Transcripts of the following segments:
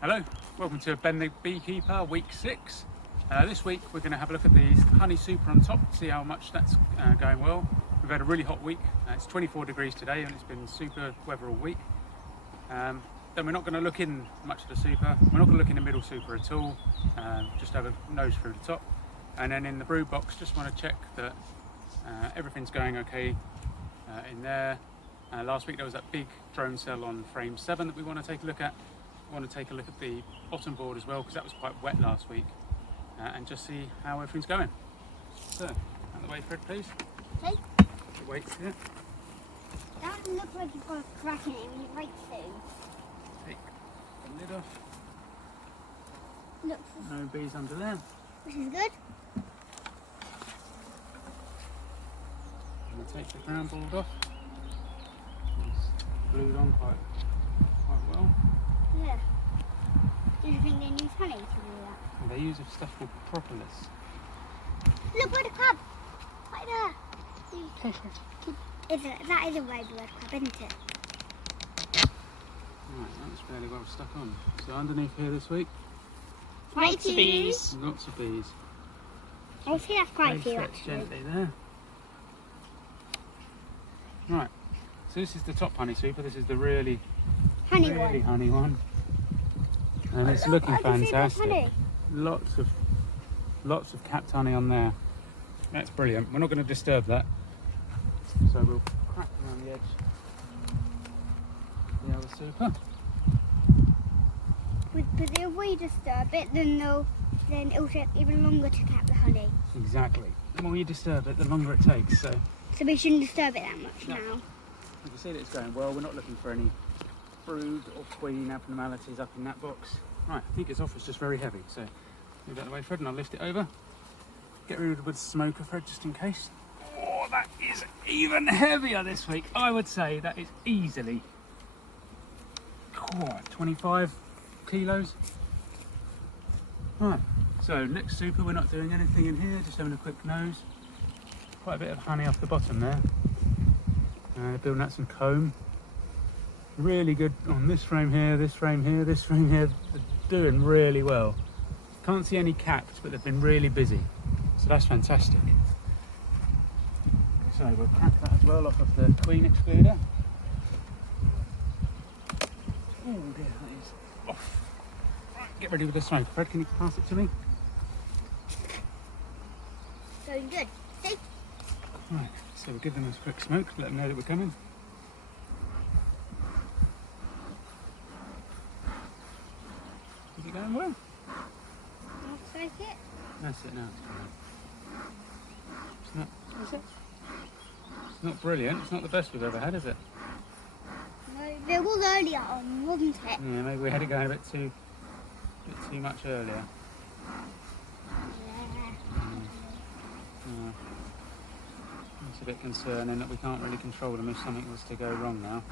Hello, welcome to Ben the Beekeeper, week 6. This week we're going to have a look at the honey super on top, see how much that's going well. We've had a really hot week, it's 24 degrees today and it's been super weather all week. Then we're not going to look in much of the super, we're not going to look in the middle super at all, just have a nose through the top. And then in the brood box, just want to check that everything's going okay in there. Last week there was that big drone cell on frame 7 that we want to take a look at. I want to take a look at the bottom board as well because that was quite wet last week and just see how everything's going. So, out of the way, Fred, please. Okay. The weights here. That doesn't look like you've got a crack in it when you break soon. Take the lid off. Looks No bees under there. which is good. I'm going to take the ground board off. It's glued on quite well. Yeah. Do you think they use honey to do that? And they use a stuff called propolis. Look where the crab! Right there. That is a red crab, isn't it? Right, that's fairly well stuck on. So underneath here this week, Lots of bees. lots of bees. I see that's quite a few Place that actually. gently there. Right, so this is the top honey super. This is the really Honey really one. honey one. And it's Look, looking I can see there's fantastic. honey. Lots of capped honey on there. That's brilliant. We're not going to disturb that. So we'll crack around the edge of the other super. But if we disturb it, then it'll take even longer to cap the honey. Exactly. The more you disturb it, the longer it takes. So So we shouldn't disturb it that much No. now. you can see that it's going well. We're not looking for any brood or queen abnormalities up in that box. Right, I think its off is just very heavy. So move that away, Fred, and I'll lift it over. Get rid of the smoker, Fred, just in case. Oh, that is even heavier this week. I would say that is easily 25 kilos. Right, so next super, we're not doing anything in here, just having a quick nose. Quite a bit of honey off the bottom there. Building out some comb. Really good on this frame here, this frame here, this frame here. They're doing really well. Can't see any caps, but they've been really busy. So that's fantastic. So we'll crack that as well off of the queen excluder. Oh dear, that is off. Right, get ready with the smoke. Fred, can you pass it to me? Going good. See? Right, so we'll give them a quick smoke, let them know that we're coming. Is it going well? Looks like it. That's it now. It's not brilliant. It's not the best we've ever had, is it? No, there was earlier on, wasn't it? Yeah, maybe we had it going a bit too much earlier. Yeah. Yeah. It's a bit concerning that we can't really control them if something was to go wrong now.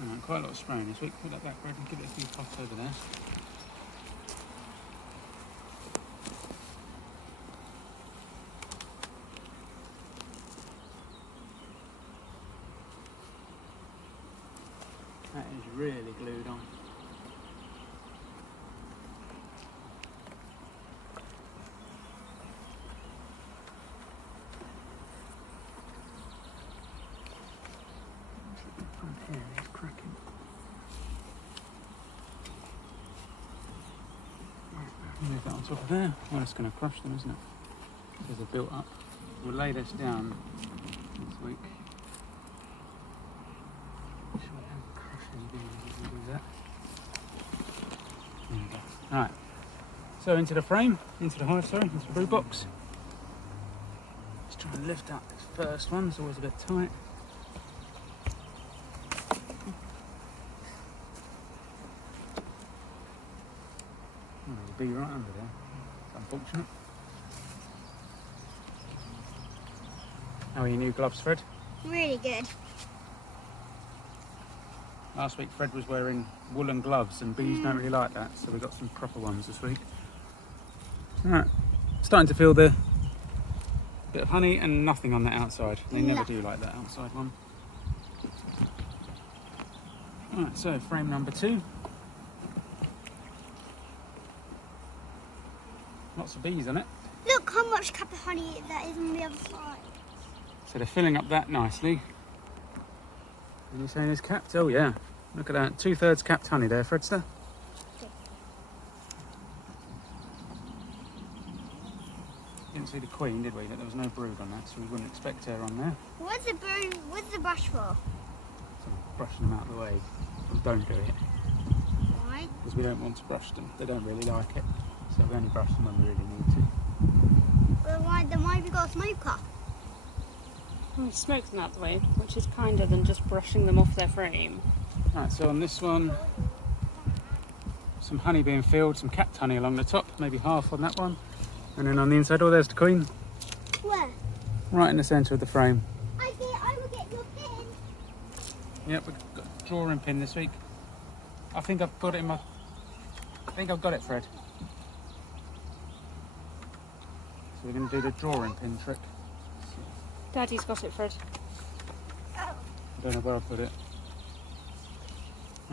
Right, quite a lot of spraying this week. Put that back, Fred, and give it a few puffs over there. That is really glued on. From here, it's cracking. Move that on top of there. Well, it's going to crush them, isn't it? Because they're built up. We'll lay this down this week. Make sure it doesn't crush any bees as we do that. There we go. Right. So into the frame, into the hive, sorry, into the brood box. Just try and lift up this first one. It's always a bit tight. Oh, there's a bee right under there. It's unfortunate. How are your new gloves, Fred? Really good. Last week Fred was wearing woolen gloves and bees don't really like that, so we got some proper ones this week. Right, starting to feel the bit of honey and nothing on the outside. They never No. do like that outside one. Alright, so frame number 2. Lots of bees on it. Look how much cup of honey that is on the other side. So they're filling up that nicely. And you're saying it's capped? Oh yeah. Look at that. 2/3 capped honey there, Fredster. Didn't see the queen, did we? But there was no brood on that, so we wouldn't expect her on there. What's the broom? What's the brush for? So brushing them out of the way. But don't do it, Why? because we don't want to brush them. They don't really like it. So we only brush them when we really need to. Well, why? Then why have you got a smoker? Well, smoke them out the way, which is kinder than just brushing them off their frame. Right, so on this one, some honey being filled, some capped honey along the top, maybe half on that one. And then on the inside, oh, there's the queen, Where? right in the centre of the frame. I will get your pin. Yep, we've got a drawing pin this week. I think I've got it in my... I think I've got it, Fred. So we're going to do the drawing pin trick. Daddy's got it, Fred. I don't know where I put it.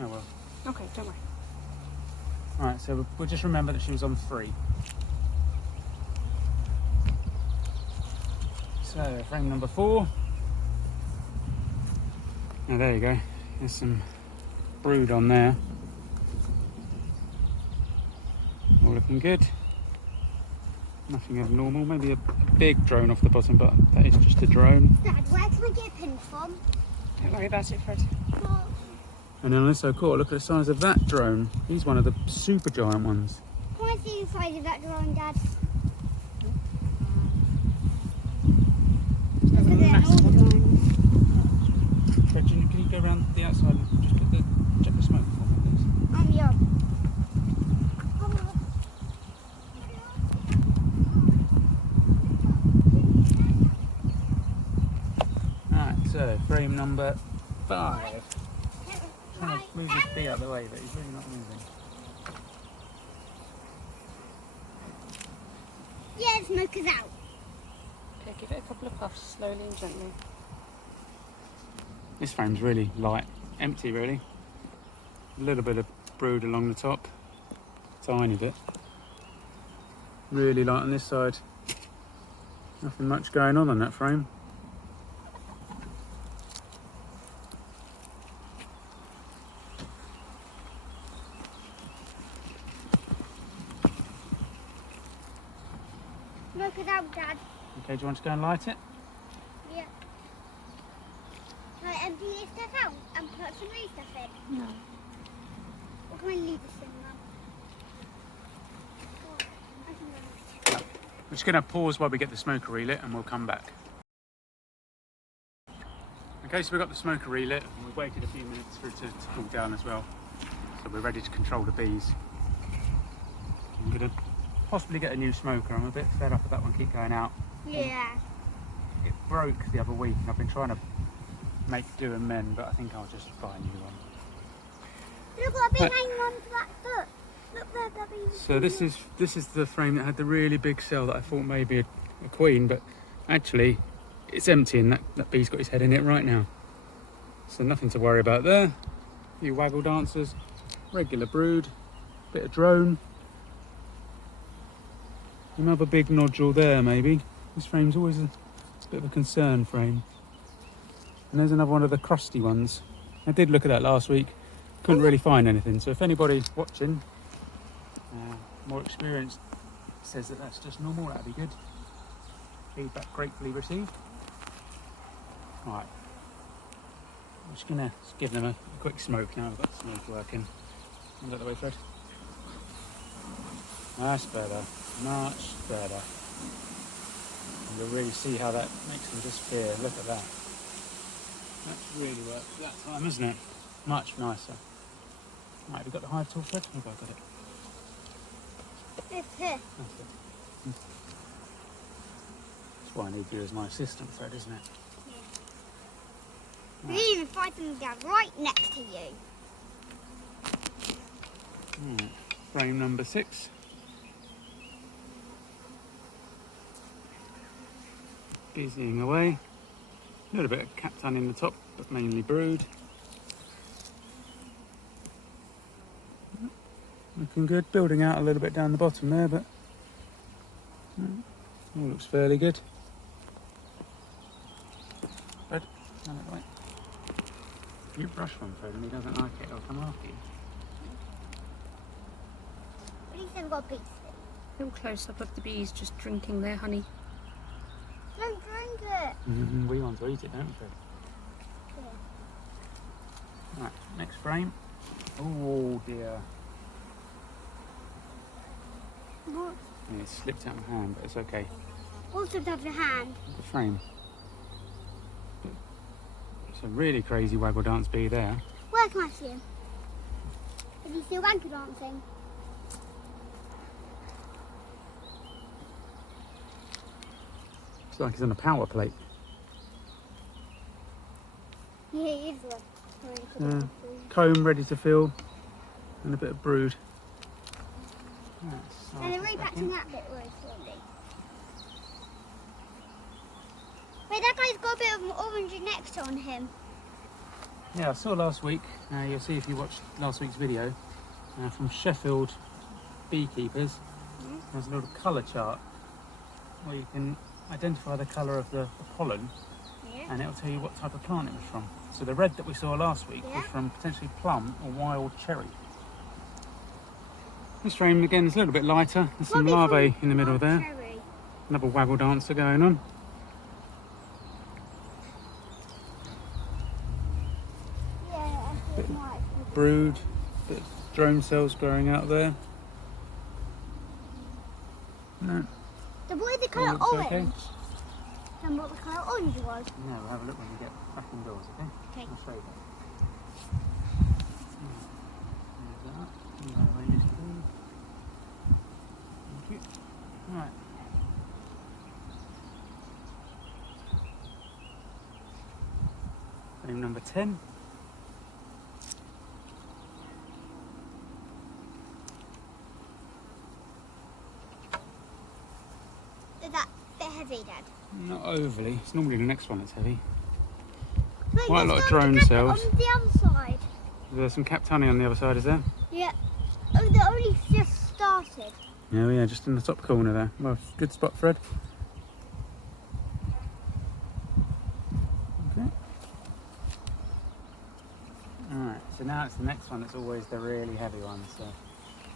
Oh well. Okay, don't worry. Alright, so we'll just remember that she was on 3. So, frame number 4. Now there you go. There's some brood on there. All looking good. Nothing abnormal. Maybe a big drone off the bottom, but that is just a drone. Dad, where can I get a pin from? Don't worry about it, Fred. Well, And then it's so cool. Look at the size of that drone. He's one of the super giant ones. can I see the size of that drawing, Dad? Look at that old one. Fred, can you go around the outside and just check the smoke for me, please? Yeah. Alright, so frame number 5. Trying to move his feet out of the way, but he's really not moving. Yeah, the smoke is out. Okay, give it a couple of puffs, slowly and gently. This frame's really light, empty really. A little bit of brood along the top, tiny bit. Really light on this side. Nothing much going on that frame. Smoke is out, Dad. Okay, do you want to go and light it? Yeah. Can I empty this stuff out and put some new stuff in? No. Or can I leave this in, Mum? Oh, I can go. We're just going to pause while we get the smoker relit and we'll come back. Okay, so we've got the smoker relit and we've waited a few minutes for it to cool down as well. So we're ready to control the bees. I'm going to possibly get a new smoker. I'm a bit fed up with that one keep going out. Yeah. It broke the other week and I've been trying to make do and mend, but I think I'll just buy a new one. Look, I've been But- hanging on to that foot. Look there, Debbie. So this is the frame that had the really big cell that I thought may be a queen, but actually it's empty and that bee's got his head in it right now. So nothing to worry about there. A few waggle dancers, regular brood, bit of drone. Another big nodule there maybe. This frame's always a bit of a concern frame. And there's another one of the crusty ones. I did look at that last week, couldn't really find anything. So if anybody watching, more experienced, says that that's just normal, that'd be good. Feedback gratefully received. Right, I'm just gonna give them a quick smoke now. I've got the smoke working. Is that the way, Fred? That's better, much better. And you'll really see how that makes them disappear. Look at that. That's really worked that time, isn't it? Much nicer. Right, have you got the hive tool, Fred? Maybe I've got it. It's here. That's it. That's why I need you as my assistant, Fred, isn't it? You didn't even find them down right next to you. Frame number 6. busying away. A little bit of capped honey in the top, but mainly brood. Looking good. Building out a little bit down the bottom there, but all looks fairly good. Fred, run it away. You brush one, Fred, and he doesn't like it. He'll come after you. At least I've got a big stick. A little close up of the bees just drinking their honey. Don't drink it. We want to eat it, don't we, Fred? Yeah. Right, next frame. Oh dear. What? Yeah, it slipped out of my hand, but it's okay. Also does the hand. The frame. It's a really crazy waggle dance bee there. Where can I see him? Is he still waggle dancing? It's like he's on a power plate. Yeah, he is one. Yeah. Comb ready to fill, and a bit of brood. And then right back to that bit where it's slowly. Wait, that guy's got a bit of orange next on him. Yeah, I saw last week, you'll see if you watched last week's video, from Sheffield Beekeepers. There's a little colour chart where you can identify the colour of the pollen, and it'll tell you what type of plant it was from. So the red that we saw last week was from potentially plum or wild cherry. This frame again is a little bit lighter. There's some larvae in the middle there. Cherry. Another waggle dancer going on. Yeah, it might. Brood, bit of drone cells growing out there. No, The boy the colour looks orange. okay. And what the colour orange was. Yeah, we'll have a look when we get back indoors, okay? Okay. I'll show you that. There's that. You know where it used to be. Thank you. Right. Frame number 10. Is that a bit heavy, Dad? Not overly. It's normally the next one that's heavy. Wait, Quite a lot there's of some drone capped cells. on the other side. There's some capped honey on the other side, is there? Yeah. Oh, they only just started. Oh yeah, just in the top corner there. Well, good spot, Fred. Okay. Alright, so now it's the next one that's always the really heavy one. So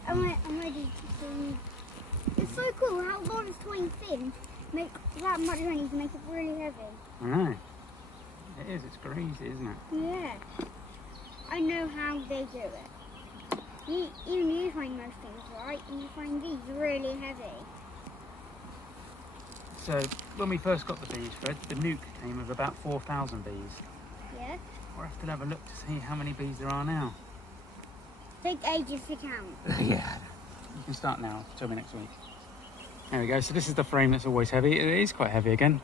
I'm ready to see. It's so cool how God's tiny fins make that much honey to make it really heavy. I know. It is, it's crazy, isn't it? Yeah. I know how they do it. Even you find most things right, and you find these really heavy. So when we first got the bees, Fred, the nuke came with about 4,000 bees. Yeah? We'll have to have a look to see how many bees there are now. Take ages to count. Yeah. You can start now, tell me next week. There we go, so this is the frame that's always heavy. It is quite heavy again.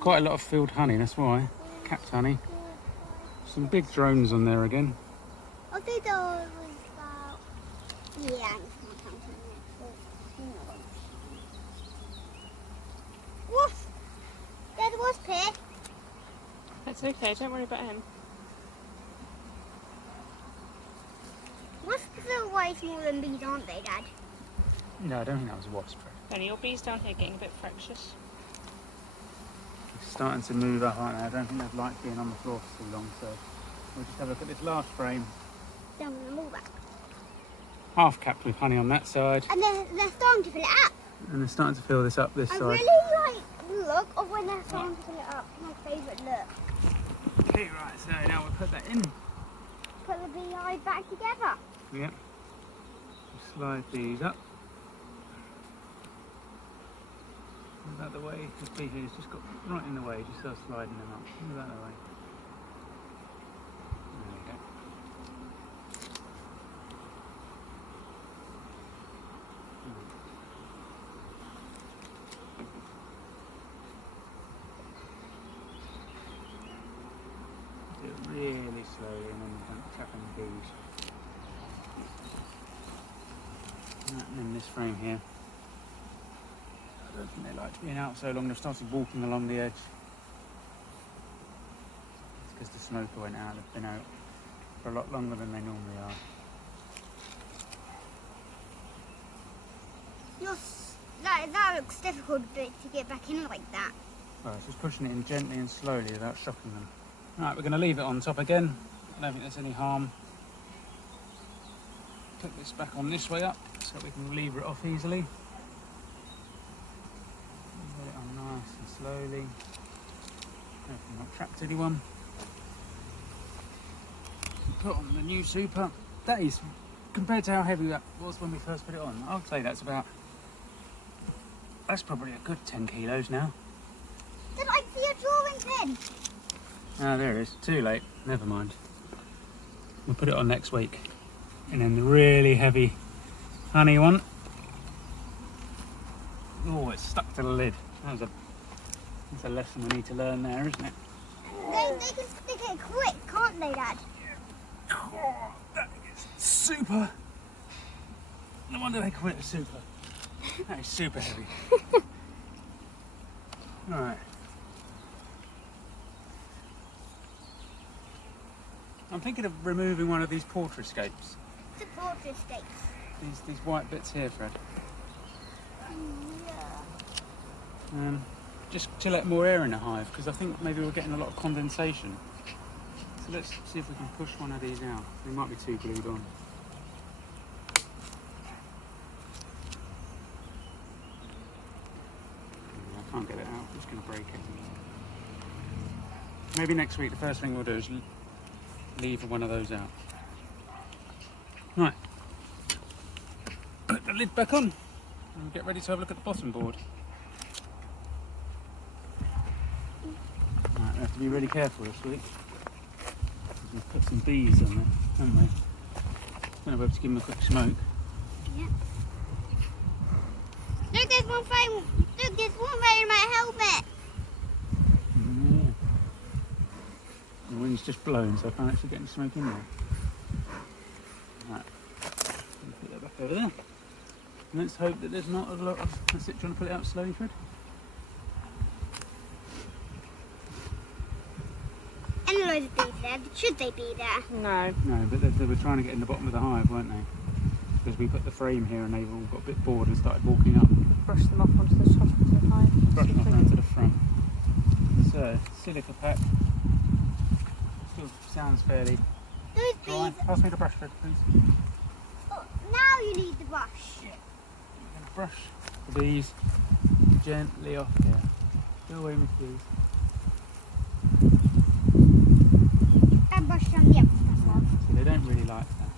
Quite a lot of filled honey, that's why. Capped honey. Some big drones on there again. I think there was about... Yeah, it's not counting it. Woof! There's a wasp here. That's okay, don't worry about him. Wasps are way smaller than bees, aren't they, Dad? No, I don't think that was a wasp. Benny, your bees down here getting a bit fractious. It's starting to move up, aren't they? I don't think they'd like being on the floor for too long, so we'll just have a look at this last frame. Then we'll move back. Half capped with honey on that side, And they're starting to fill it up. and they're starting to fill this up this I side. really like the look of when they're starting to fill it up. My favourite look. Okay, right, so now we'll put that in. Put the beehive back together. Yep. Slide these up. Move out the way, this bee here's just got right in the way, just start sliding them up. Move out of the way. There we go. Do it really slowly and then you don't tap on the bees. Right, and then this frame here. don't think they liked being out so long. They've started walking along the edge. It's because the smoker went out. They've been out for a lot longer than they normally are. That looks difficult to get back in like that. Well, it's just pushing it in gently and slowly without shocking them. Right, we're going to leave it on top again. I don't think there's any harm. Put this back on this way up so we can lever it off easily. Get it on nice and slowly. Hopefully not trapped anyone. Put on the new super. That is, compared to how heavy that was when we first put it on, I would say that's probably a good 10 kilos now. Did I see a drawing pin? Ah, there it is. Too late. Never mind. We'll put it on next week. And then the really heavy honey one. Oh, it's stuck to the lid. That's a lesson we need to learn there, isn't it? They can stick it quick, can't they, Dad? Oh, that is super. No wonder they call it a super. That is super heavy. Alright. I'm thinking of removing one of these porter escapes. The porter escapes. These white bits here, Fred. Yeah. Just to let more air in the hive, because I think maybe we're getting a lot of condensation. So let's see if we can push one of these out. They might be too glued on. I can't get it out, I'm just going to break it. Maybe next week the first thing we'll do is leave one of those out. Right, put the lid back on and get ready to have a look at the bottom board. Right, we have to be really careful this week. We've put some bees on there, haven't we? Going to be able to give them a quick smoke. Yeah. Look, there's one thing. Look, there's one wearing my helmet. Yeah. The wind's just blowing, so I can't actually get any smoke in there. Right, put that back over there. And let's hope that there's not a lot of. That's it. Trying to put it out slowly, Fred. And loads of bees there. Should they be there? No. No, but they were trying to get in the bottom of the hive, weren't they? Because we put the frame here and they've all got a bit bored and started walking up. Brush them off onto the top of the hive. Brush them off around to the front. So, silica pack. Still sounds fairly Those dry. bees. Pass me the brush, Fred, please. Oh, now you need the brush. We're going to brush the bees gently off here. Go away, Miss Bees. And brush on the other stuff off. So they don't really like that.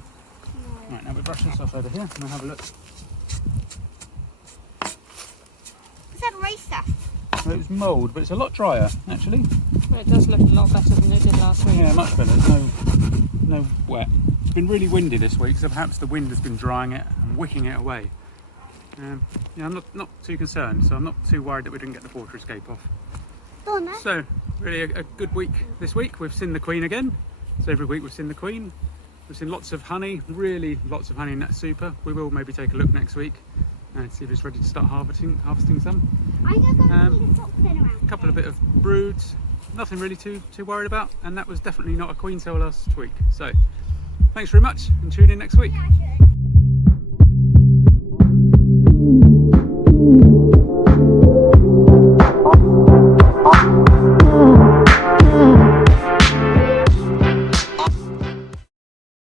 No. Right, now we brush this off over here and we'll have a look. Is that race stuff? Well, it was mould, but it's a lot drier, actually. Well, it does look a lot better than it did last week. Yeah, much better. There's no wet. It's been really windy this week, so perhaps the wind has been drying it and wicking it away. Yeah, I'm not too concerned, so I'm not too worried that we didn't get the porter escape off. Donna. So, really a good week this week. We've seen the queen again. So every week we've seen the queen. We've seen lots of honey, really lots of honey in that super. We will maybe take a look next week and see if it's ready to start harvesting some. I'm going to go see the top spin around. A couple of bit of broods, nothing really too worried about, and that was definitely not a queen cell last week. So, thanks very much and tune in next week. Yeah, I should.